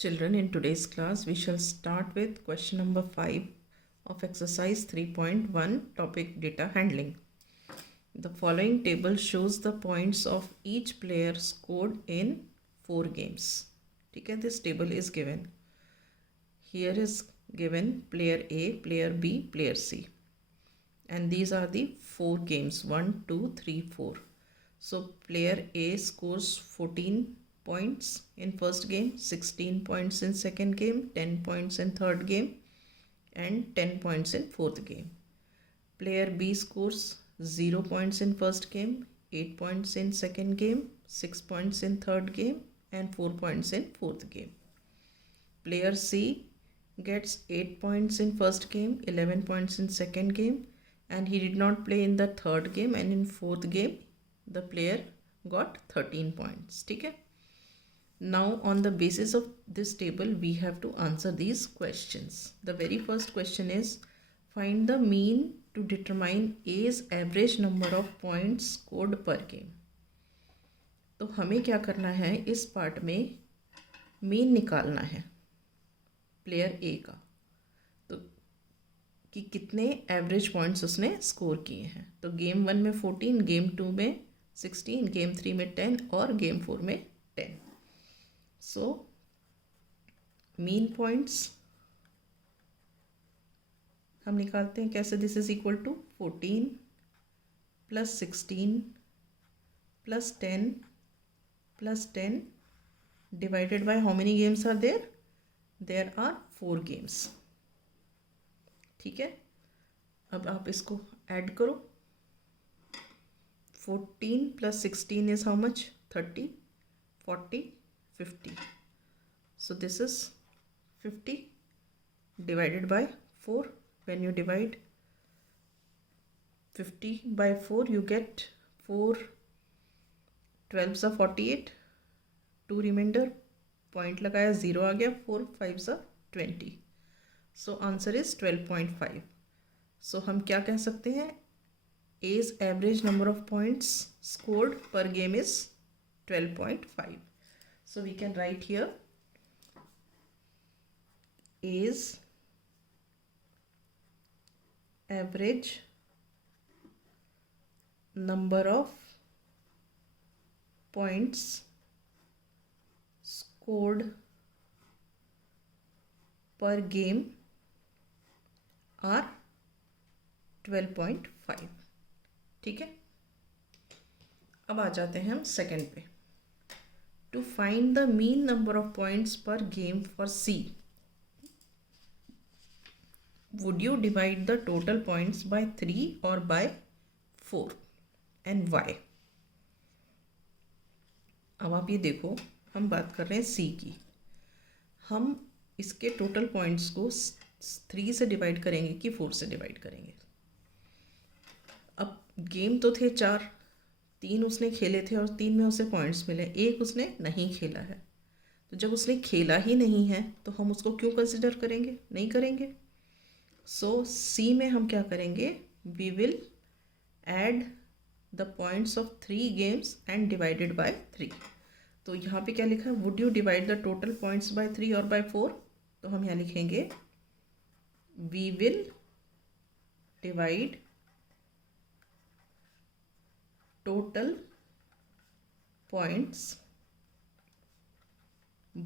Children, in today's class, we shall start with question number 5 of exercise 3.1, topic data handling. The following table shows the points of each player scored in 4 games. Okay, this table is given. Here is given player A, player B, player C. And these are the 4 games, 1, 2, 3, 4. So player A scores 14 points in first game, 16 points in second game, 10 points in third game, and 10 points in fourth game. Player B scores 0 points in first game, 8 points in second game, 6 points in third game, and 4 points in fourth game. Player C gets 8 points in first game, 11 points in second game, and he did not play in the third game, and in fourth game the player got 13 points. Okay? Now on the basis of this table we have to answer these questions. The very first question is, find the mean to determine A's average number of points scored per game. तो हमें क्या करना है, इस part में mean निकालना है player ए का, तो कि कितने एवरेज पॉइंट्स उसने स्कोर किए हैं. तो गेम 1 में 14, गेम 2 में 16, गेम 3 में 10 और गेम 4 में 10. सो मीन पॉइंट्स हम निकालते हैं कैसे. This is equal to 14 plus 16 plus 10 plus 10 divided by how many games are there. There are 4 games. ठीक है, अब आप इसको ऐड करो. 14 plus 16 is how much, 30, 40, 50. So this is 50 divided by 4. When you divide 50 by 4, you get 4 12s are 48, 2 remainder, point लगाया 0 आ गया, 4 5s are 20. So answer is 12.5. So हम क्या कह सकते हैं, A's average number of points scored per game is 12.5. So we can write here A's average number of points scored per game are 12.5. ठीक है, अब आ जाते हैं हम सेकंड पे. To find the mean number of points per game for C, would you divide the total points by 3 or by 4, and why? अब आप ये देखो, हम बात कर रहे हैं C की. हम इसके टोटल पॉइंट्स को 3 से डिवाइड करेंगे कि 4 से डिवाइड करेंगे. अब गेम तो थे 4, 3 उसने खेले थे और 3 में उसे पॉइंट्स मिले, 1 उसने नहीं खेला है. तो जब उसने खेला ही नहीं है तो हम उसको क्यों कंसिडर करेंगे, नहीं करेंगे. सो सी में हम क्या करेंगे, we will add the points of 3 games and divided by 3. तो यहाँ पे क्या लिखा है, would you divide the total points by 3 और बाय 4. तो हम यहाँ लिखेंगे we will divide total points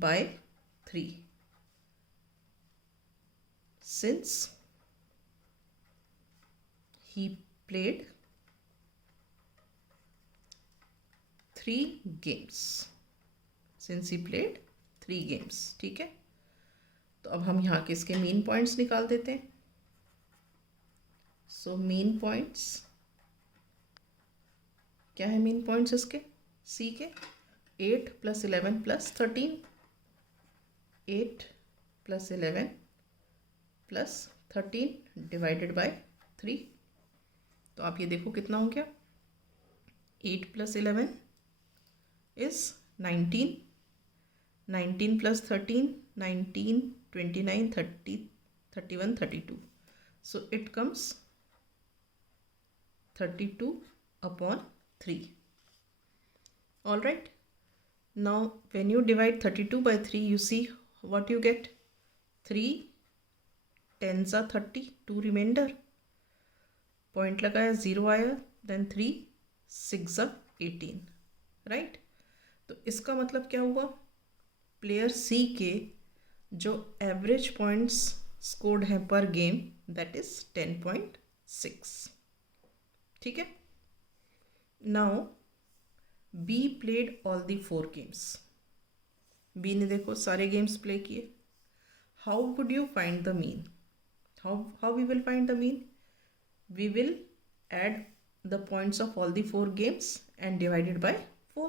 by 3 since he played 3 games. Since he played 3 games. ठीक है, तो अब हम यहाँ के इसके मीन पॉइंट्स निकाल देते हैं. सो मीन पॉइंट्स क्या है, मीन पॉइंट्स इसके सी के 8 plus 11 plus 13, 8 plus 11 plus 13 divided by 3. तो आप ये देखो कितना हो गया, 8 plus 11 is 19, 19 plus 13 19, 29, 30, 31, 32. So it comes 32 upon 3. All right, now when you divide 32 by 3, you see what you get? 3 10s are 30, 2 remainder, point लगाया 0 आया, देन 3 6 18, राइट। तो इसका मतलब क्या हुआ? प्लेयर सी के जो एवरेज पॉइंट्स स्कोर्ड हैं पर गेम दैट इज 10.6, ठीक है। Now B played all the 4 games. B ने देखो सारे गेम्स प्ले किए। How would you find the mean? How we will find the mean? We will add the points of all the 4 games and divide it by 4,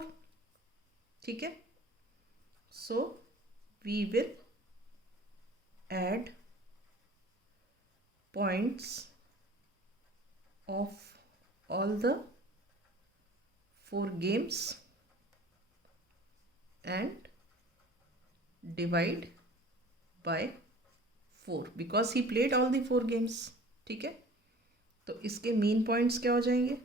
ठीक है। So we will add points of all the 4 games and divide by 4 because he played all the 4 games, ठीक है। तो इसके mean points क्या हो जाएंगे?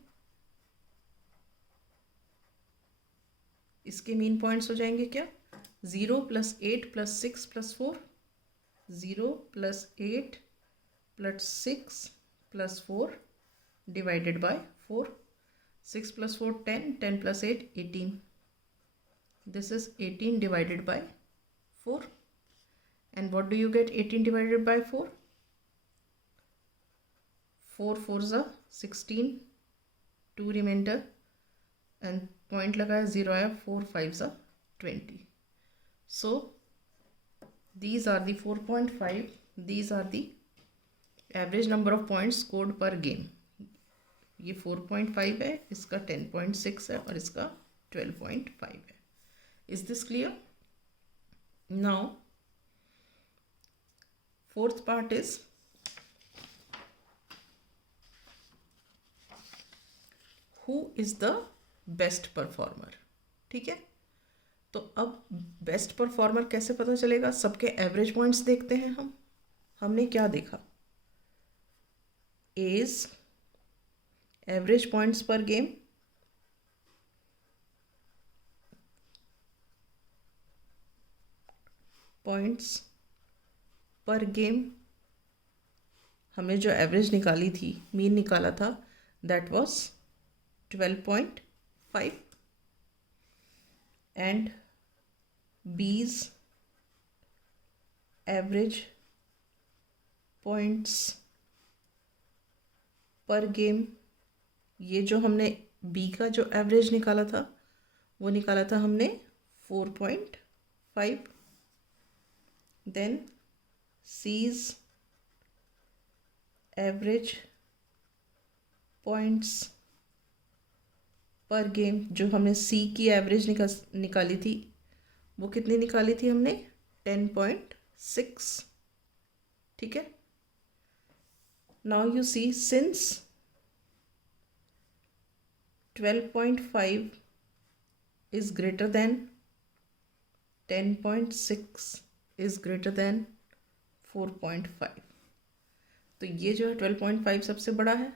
इसके मीन पॉइंट्स हो जाएंगे क्या? 0 + 8 + 6 + 4, 0 + 8 + 6 + 4 divided by 4, 6 + 4 10, 10 + 8 18, this is 18 divided by 4, and what do you get 18 divided by 4? 4 4s are 16, 2 remainder, and point लगाया 0 आया, 4 5s are 20. So these are the 4.5, these are the average number of points scored per game. ये 4.5 है, इसका 10.6 है और इसका 12.5 है। Is this clear? Now fourth part is who is the best performer, ठीक है। तो अब बेस्ट परफॉर्मर कैसे पता चलेगा? सबके एवरेज पॉइंट्स देखते हैं हम। हमने क्या देखा? एज एवरेज पॉइंट्स पर गेम, पॉइंट्स पर गेम, हमने जो एवरेज निकाली थी, मीन निकाला था, that was 12.5, and B's average points पर गेम, ये जो हमने B का जो एवरेज निकाला था वो निकाला था हमने 4.5, देन C's एवरेज पॉइंट्स पर गेम, जो हमने सी की एवरेज निकाली थी वो कितनी निकाली थी हमने? 10.6, ठीक है। Now you see, since 12.5 is greater than 10.6 is greater than 4.5, तो ये जो है 12.5 सबसे बड़ा है,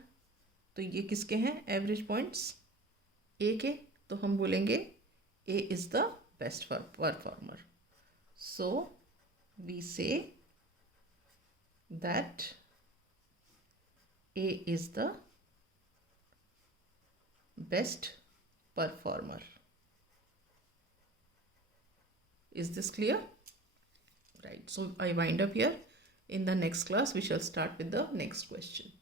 तो ये किसके हैं एवरेज पॉइंट्स? ए के। तो हम बोलेंगे A is the best performer. So we say that A is the best performer. Is this clear? Right. So I wind up here. In the next class, we shall start with the next question.